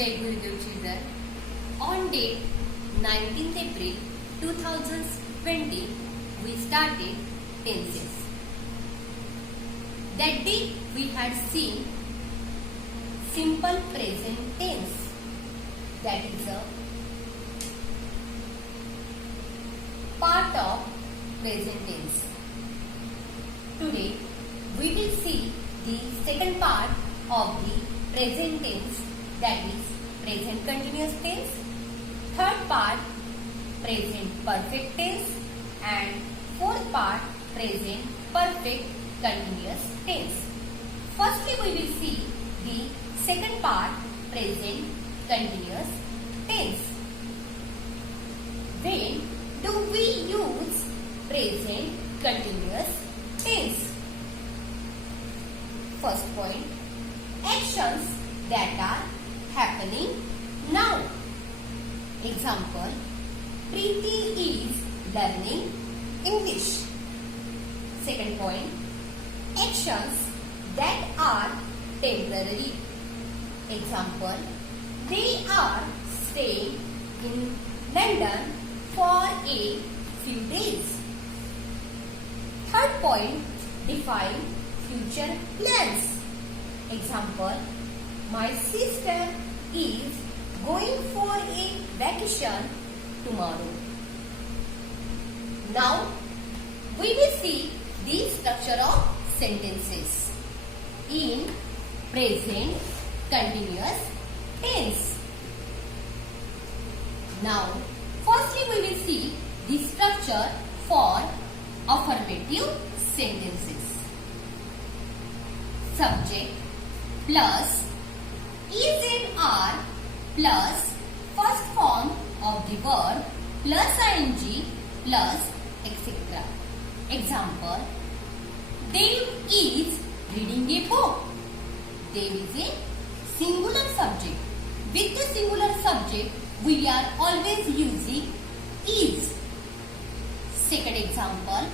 Jai Gurudev children. On date 19th April 2020, we started tenses. That day we had seen simple present tense, that is a part of present tense. Today we will see the second part of the present tense, that is present continuous tense, third part present perfect tense, and fourth part present perfect continuous tense. Firstly we will see the second part present continuous tense. When do we use present continuous tense? First point, actions that are happening now. Example, Preeti is learning English. Second point, actions that are temporary. Example, they are staying in London for a few days. Third point, define future plans. Example, my sister is going for a vacation tomorrow. Now, we will see the structure of sentences in present continuous tense. Now, firstly we will see the structure for affirmative sentences. Subject plus is and are plus first form of the verb plus ing plus etc. Example, Dev is reading a book. Dev is a singular subject. With the singular subject, we are always using is. Second example,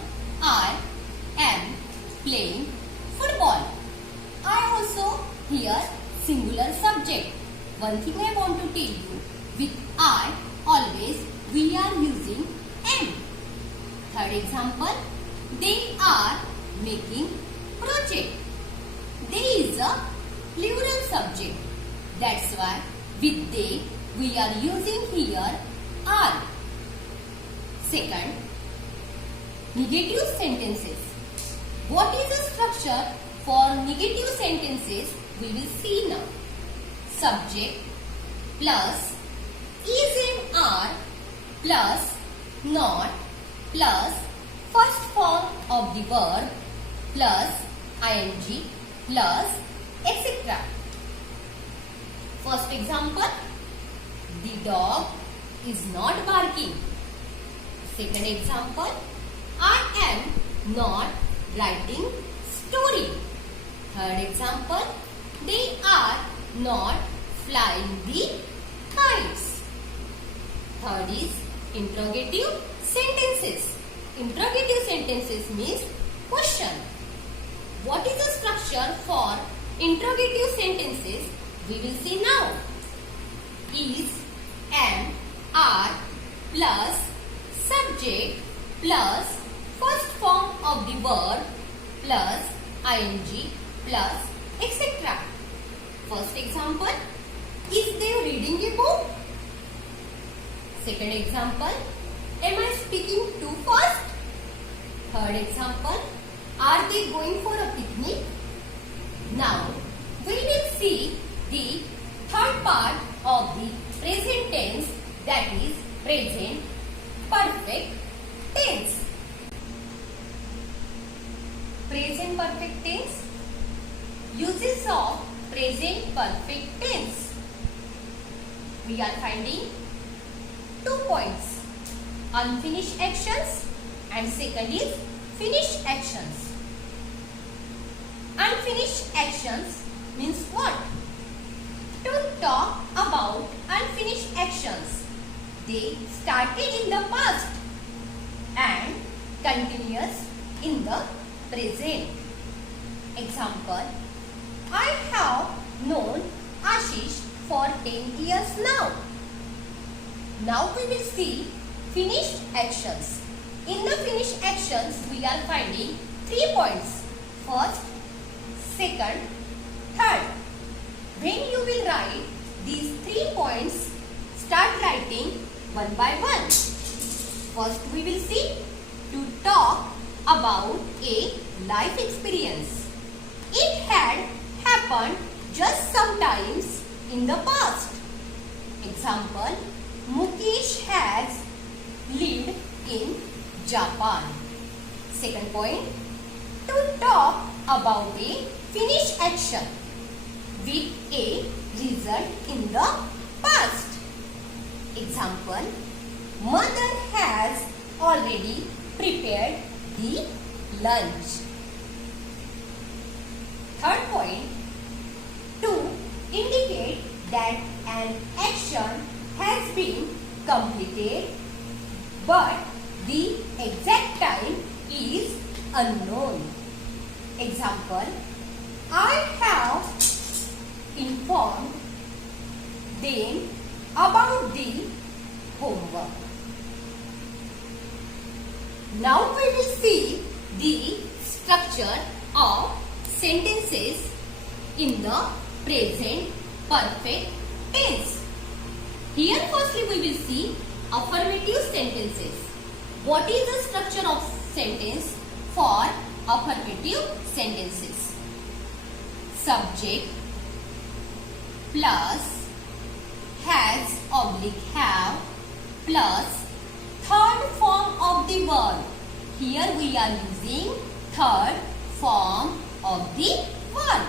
I am playing football. I also here singular subject. One thing I want to tell you, with I always we are using am. Third example, they are making project. They is a plural subject. That's why with they we are using here are. Second, negative sentences. What is the structure for negative sentences? We will see now. Subject plus is and are plus not plus first form of the verb plus ing plus etc. First example, the dog is not barking. Second example, I am not writing story. Third example, they are not flying the kites. Third is interrogative sentences. Interrogative sentences means question. What is the structure for interrogative sentences? We will see now. Is, am, are plus subject plus first form of the verb plus ing plus etc. First example, is they reading a book? Second example, am I speaking too fast? Third example, are they going for a picnic? Now, we will see the third part of the present tense, that is present perfect tense. Present perfect tense. Uses of present perfect tense. We are finding 2 points. Unfinished actions and second is finished actions. Unfinished actions means what? To talk about unfinished actions. They started in the past and continuous in the present. Example, I have known Ashish for 10 years now. Now we will see finished actions. In the finished actions, we are finding 3 points. First, second, third. When you will write these 3 points, start writing one by one. First, we will see to talk about a life experience. It had happened just sometimes in the past. Example, Mukesh has lived in Japan. Second point, to talk about a finished action with a result in the past. Example, mother has already prepared the lunch. Third point, to indicate that an action has been completed but the exact time is unknown. Example, I have informed them about the homework. Now we will see the structure of sentences in the present perfect tense. Here firstly we will see affirmative sentences. What is the structure of sentence for affirmative sentences? Subject plus has / have plus third form of the verb. Here we are using third form of the verb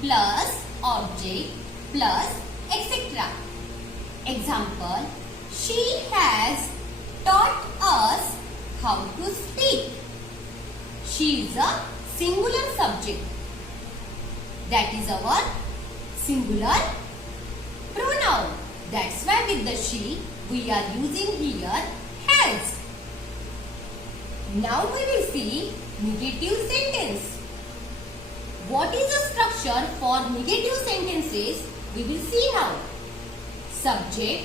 plus object plus etc. Example, she has taught us how to speak. She is a singular subject. That is our singular pronoun. That's why with the she we are using here has. Now we will see negative sentence. What is the structure for negative sentences? We will see now. Subject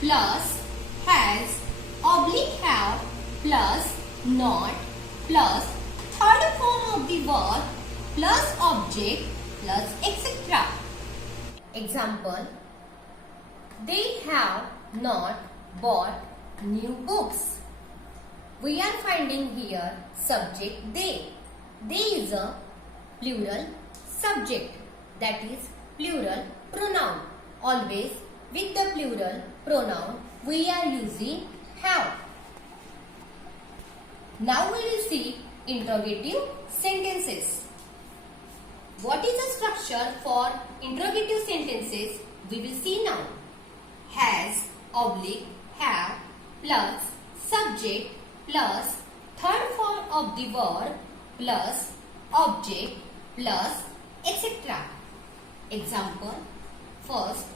plus has / have plus not plus third form of the verb plus object plus etc. Example, they have not bought new books. We are finding here subject they. They is a plural subject, that is plural pronoun. Always with the plural pronoun we are using have. Now we will see interrogative sentences. What is the structure for interrogative sentences? We will see now. Has / have plus subject plus third form of the verb plus object plus etc. Example, first,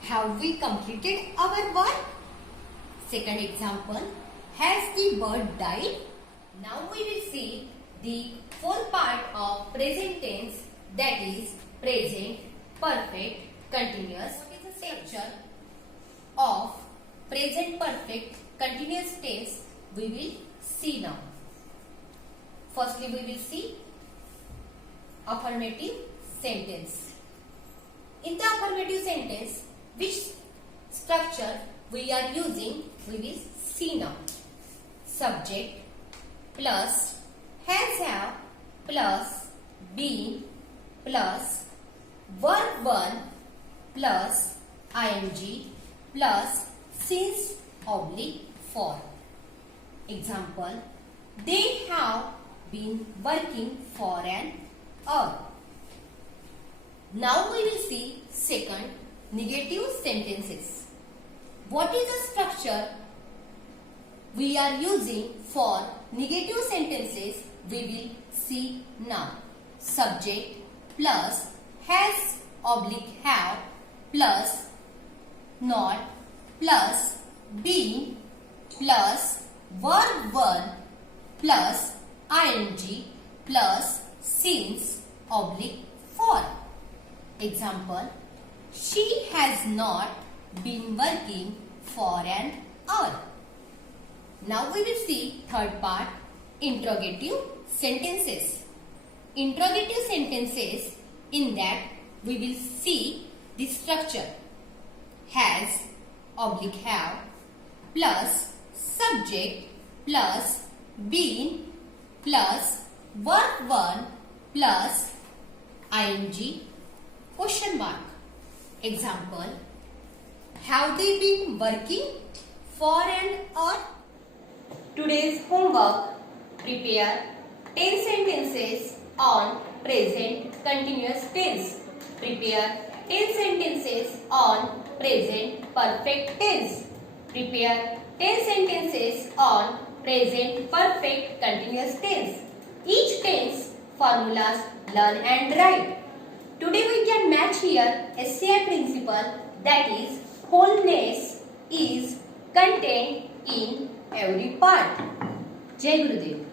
have we completed our work? Second example, has the bird died? Now we will see the fourth part of present tense, that is present perfect continuous. What is the structure of present perfect continuous tense? We will see now. Firstly we will see affirmative sentence. In the affirmative sentence, which structure we are using, we will see now. Subject plus has have plus been plus verb 1 plus ing plus since / for. Example, they have been working for an hour. Now we will see second, negative sentences. What is the structure we are using for negative sentences? We will see now. Subject plus has / have plus not plus been plus verb 1 plus ing plus since / for. Example, She has not been working for an hour. Now we will see third part, interrogative sentences. Interrogative sentences, in that we will see the structure has oblique have plus subject plus been plus verb 1 plus ing question mark. Example, have they been working for an hour? Today's homework, prepare 10 sentences on present continuous tense. Prepare 10 sentences on present perfect tense. Prepare 10 sentences on present perfect continuous tense. Each tense formulas learn and write. Today we can match here SCI principle, that is wholeness is contained in every part. Jai Gurudev.